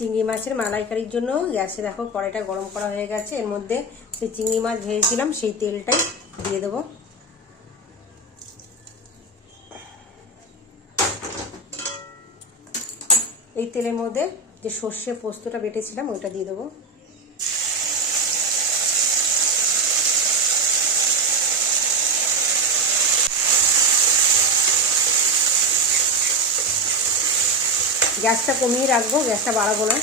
চিংড়ি মাছের মালাইকারির জন্য গ্যাসে দেখো কড়াইটা গরম করা হয়ে গেছে। এর মধ্যে সেই চিংড়ি মাছ ভেজেছিলাম, সেই তেলটাই দিয়ে দেবো। এই তেলের মধ্যে যে সর্ষে পোস্তটা বেটেছিলাম, ওইটা দিয়ে দেবো। গ্যাসটা কমিয়ে রাখব, গ্যাসটা বাড়াবো না।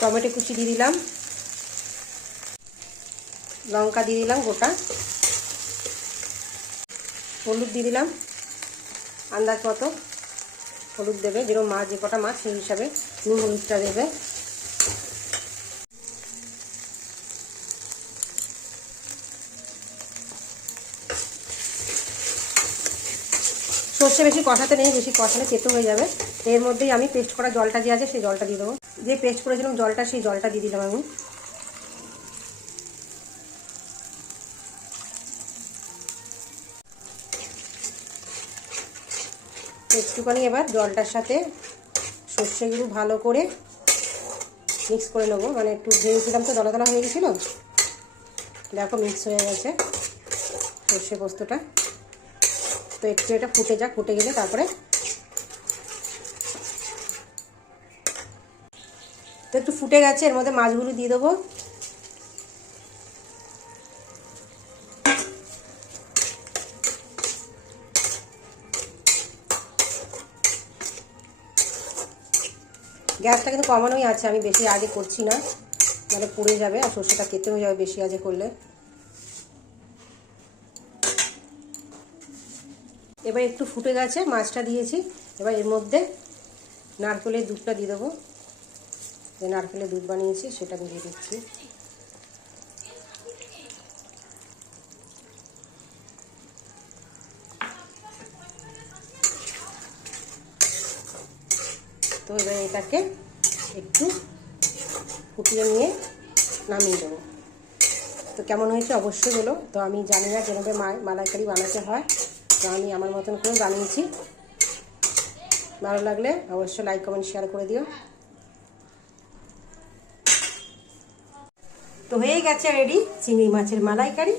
টমেটো কুচি দিয়ে দিলাম। লঙ্কা দিয়ে দিলাম গোটা। হলুদ দিয়ে দিলাম। আন্দাজ মতো হলুদ দেবে যেরকম মাছ যে কটা মাছ সেই হিসাবে নুন, হলুদটা দেবে। সর্ষে বেশি কষাতে নেই, বেশি কষালে তেতো হয়ে যাবে। এর মধ্যেই আমি পেস্ট করা জলটা যে আছে সেই জলটা দিয়ে দেবো। যে পেস্ট করেছিলাম জলটা, সেই জলটা দিয়ে দিলাম আমি। একটুখানি এবার জলটার সাথে সর্ষেগুলো ভালো করে মিক্স করে নেব। মানে একটু ভেবেছিলাম তো দলা দলা হয়ে গেছিল। দেখো মিক্স হয়ে গেছে সর্ষে পোস্তটা। তো একটু এটা ফুটে যাক, ফুটে গেলে তারপরে তো একটু ফুটে গেছে, এর মধ্যে মাছগুলো দিয়ে দেবো। গ্যাসটা কিন্তু কমানোই আছে, আমি বেশি আগে করছি না মানে পুড়ে যাবে আর সর্ষেটা হয়ে যাবে বেশি আগে করলে। এবার একটু ফুটে গেছে, মাছটা দিয়েছি। এবার এর মধ্যে নারকেলের দুধটা দিয়ে দেবো। যে নারকেলের দুধ বানিয়েছি, সেটা দিয়ে দিচ্ছি। তো এবার এটাকে একটু ফুটিয়ে নিয়ে নামিয়ে দেবো। তো কেমন হয়েছে অবশ্যই বলো। তো আমি জানি না যেভাবে মালাইকারি বানাতে হয়। তো আমি আমার মতন করে বানিয়েছি। ভালো লাগলে অবশ্যই লাইক কমেন্ট শেয়ার করে দিও। তো হয়ে গেছে রেডি চিংড়ি মাছের মালাইকারি।